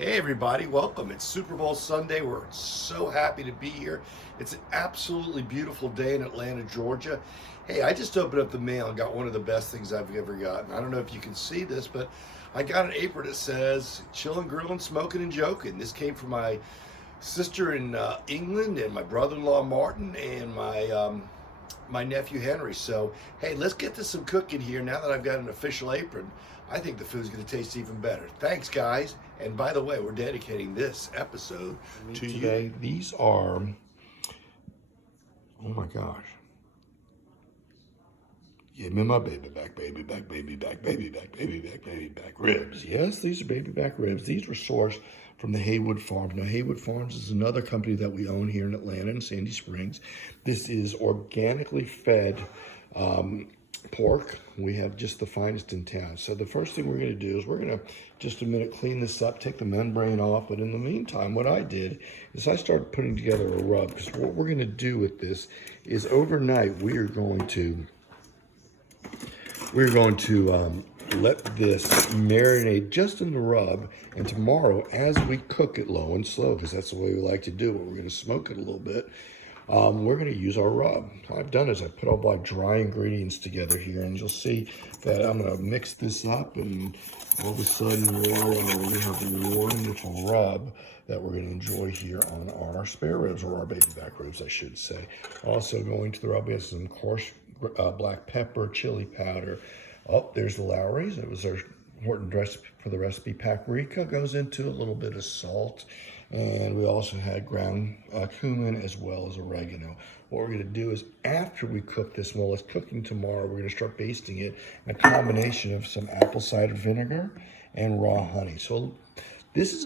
Hey everybody, welcome. It's Super Bowl Sunday. We're so happy to be here. It's an absolutely beautiful day in Atlanta, Georgia. Hey, I just opened up the mail and got one of the best things I've ever gotten. I don't know if you can see this, but I got an apron that says Chillin', Grillin', Smokin and Jokin. This came from my sister in England and my brother-in-law Martin and my nephew Henry. So, hey, let's get to some cooking here now that I've got an official apron. I think the food's going to taste even better. Thanks, guys. And by the way, we're dedicating this episode to you. Today, these are, oh my gosh. Give me my baby back, baby back, baby back, baby back, baby back, baby back ribs. Yes, these are baby back ribs. These were sourced from the Haywood Farms. Now, Haywood Farms is another company that we own here in Atlanta and Sandy Springs. This is organically fed pork. We have just the finest in town. So the first thing we're going to do is we're going to, just a minute, clean this up, take the membrane off. But in the meantime, what I did is I started putting together a rub, because what we're going to do with this is overnight we are going to let this marinate just in the rub, and tomorrow as we cook it low and slow, because that's the way we like to do it, we're going to smoke it a little bit. We're going to use our rub. What I've done is I put all my dry ingredients together here, and you'll see that I'm going to mix this up, and all of a sudden, voila, we have a wonderful rub that we're going to enjoy here on our spare ribs, or our baby back ribs, I should say. Also going to the rub, we have some coarse black pepper, chili powder. Oh, there's the Lowry's. It was our important recipe for the recipe. Paprika goes into a little bit of salt. And we also had ground cumin as well as oregano. What we're going to do is, after we cook this, while it's cooking tomorrow, we're going to start basting it in a combination of some apple cider vinegar and raw honey. So this is...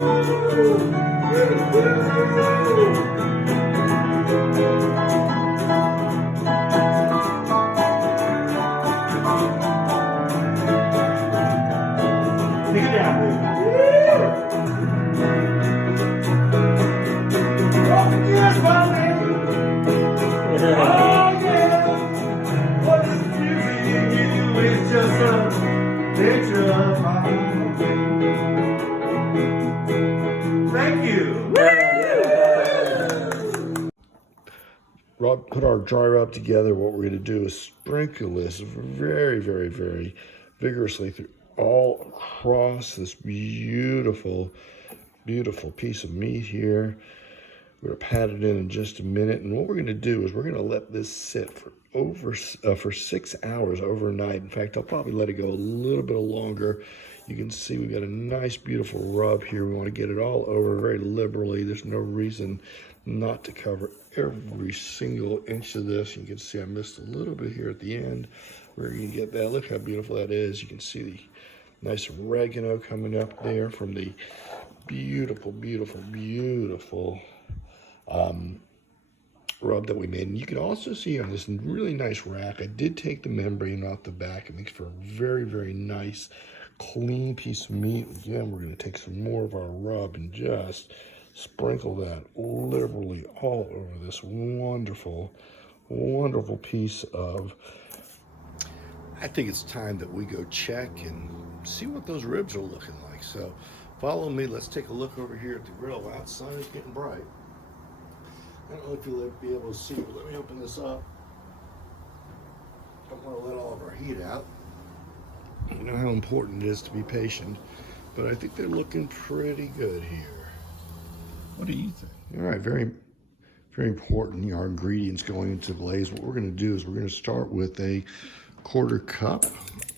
Thank you. Put our dry rub together. What we're going to do is sprinkle this very, very, very vigorously through all across this beautiful, beautiful piece of meat here. We're going to pat it in just a minute, and what we're going to do is we're going to let this sit for 6 hours overnight. In fact, I'll probably let it go a little bit longer. You can see we've got a nice, beautiful rub here. We want to get it all over very liberally. There's no reason not to cover every single inch of this. You can see I missed a little bit here at the end. We're going to get that. Look how beautiful that is. You can see the nice oregano coming up there from the beautiful, beautiful, beautiful rub that we made. And you can also see on this really nice rack, I did take the membrane off the back. It makes for a very, very nice, clean piece of meat. Again, we're going to take some more of our rub and just sprinkle that liberally all over this wonderful, wonderful piece of... I think it's time that we go check and see what those ribs are looking like. So follow me. Let's take a look over here at the grill. Wow, the sun is getting bright. I don't know if you'll be able to see, but let me open this up. Don't want to let all of our heat out. You know how important it is to be patient, but I think they're looking pretty good here. What do you think? All right, very, very important. Our ingredients going into the glaze. What we're going to do is we're going to start with a 1/4 cup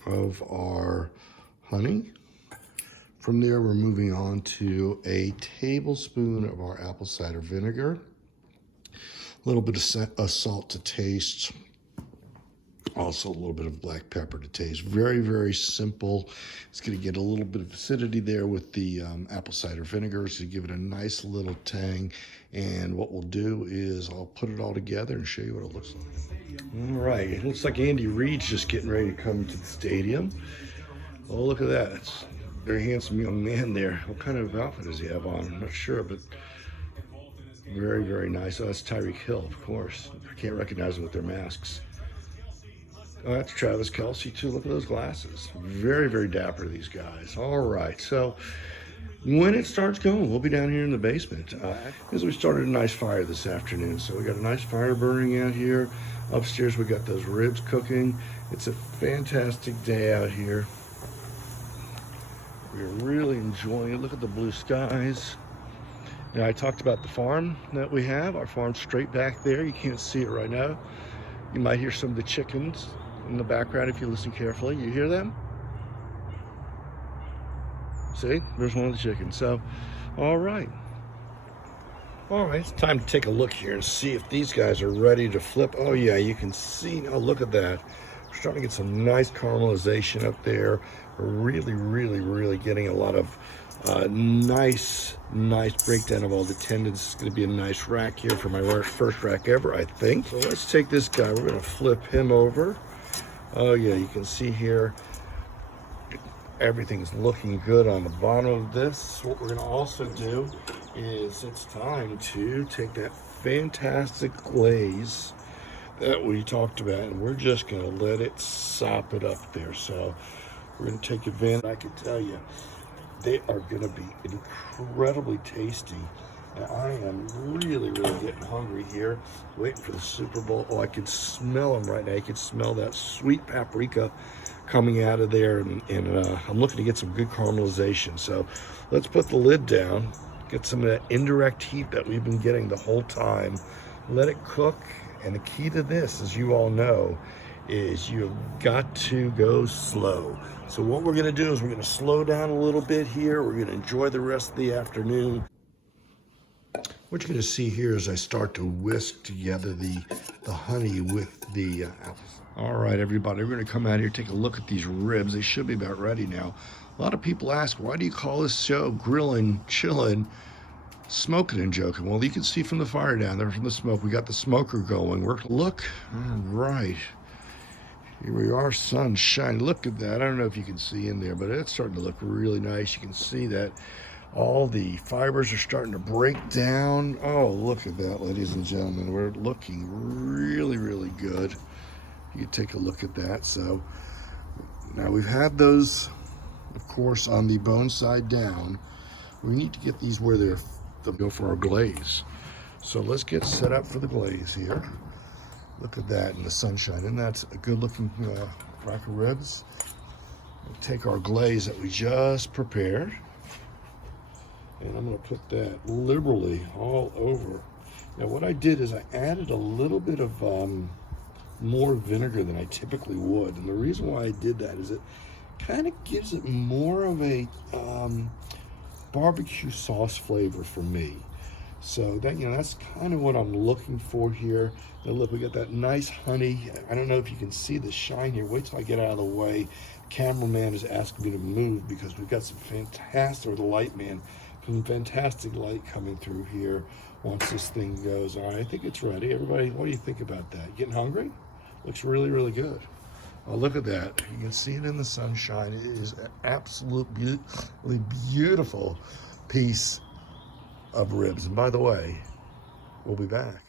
of our honey. From there, we're moving on to a tablespoon of our apple cider vinegar. A little bit of salt to taste. Also a little bit of black pepper to taste. Very, very simple. It's going to get a little bit of acidity there with the apple cider vinegar to give it a nice little tang. And what we'll do is I'll put it all together and show you what it looks like. All right, it looks like Andy Reid's just getting ready to come to the stadium. Oh, look at that. It's a very handsome young man there. What kind of outfit does he have on? I'm not sure, but very, very nice. Oh, that's Tyreek Hill, of course. I can't recognize them with their masks. Oh, that's Travis Kelce too. Look at those glasses. Very, very dapper, these guys. All right, so when it starts going, we'll be down here in the basement. Because we started a nice fire this afternoon. So we got a nice fire burning out here. Upstairs, we got those ribs cooking. It's a fantastic day out here. We're really enjoying it. Look at the blue skies. Now, I talked about the farm that we have. Our farm's straight back there. You can't see it right now. You might hear some of the chickens in the background if you listen carefully. You hear them? See, there's one of the chickens. So, all right. All right, it's time to take a look here and see if these guys are ready to flip. Oh yeah, you can see, oh look at that. We're starting to get some nice caramelization up there. We're really getting a lot of nice breakdown of all the tendons. It's gonna be a nice rack here for my first rack ever, I think. So let's take this guy, we're gonna flip him over. Oh yeah, you can see here, everything's looking good on the bottom of this. What we're going to also do is it's time to take that fantastic glaze that we talked about, and we're just going to let it sop it up there. So we're going to take advantage. I can tell you, they are going to be incredibly tasty. And I am really getting hungry here, waiting for the Super Bowl. Oh, I can smell them right now. You can smell that sweet paprika coming out of there, and I'm looking to get some good caramelization. So let's put the lid down, get some of that indirect heat that we've been getting the whole time. Let it cook, and the key to this, as you all know, is you've got to go slow. So what we're gonna do is we're gonna slow down a little bit here. We're gonna enjoy the rest of the afternoon. What you're going to see here is I start to whisk together the honey with the apples. All right, everybody, we're going to come out here, take a look at these ribs. They should be about ready now. A lot of people ask, why do you call this show Grillin Chillin Smokin and Jokin? Well, you can see from the fire down there, from the smoke, we got the smoker going. Look, all right. Here we are, sun shining. Look at that. I don't know if you can see in there, but it's starting to look really nice. You can see that all the fibers are starting to break down. Oh, look at that, ladies and gentlemen. We're looking really good. You can take a look at that. So now we've had those, of course, on the bone side down. We need to get these where they'll go for our glaze. So let's get set up for the glaze here. Look at that in the sunshine. Isn't that a good looking rack of ribs? We'll take our glaze that we just prepared, and I'm going to put that liberally all over. Now what I did is I added a little bit of more vinegar than I typically would, and the reason why I did that is it kind of gives it more of a barbecue sauce flavor for me. So that, that's kind of what I'm looking for here. Now look, we got that nice honey. I don't know if you can see the shine here. Wait till I get out of the way. Cameraman is asking me to move because we've got some fantastic, or the light man, some fantastic light coming through here once this thing goes. All right, I think it's ready. Everybody, what do you think about that? Getting hungry? Looks really good. Oh, look at that. You can see it in the sunshine. It is an absolutely beautiful piece of ribs. And by the way, we'll be back.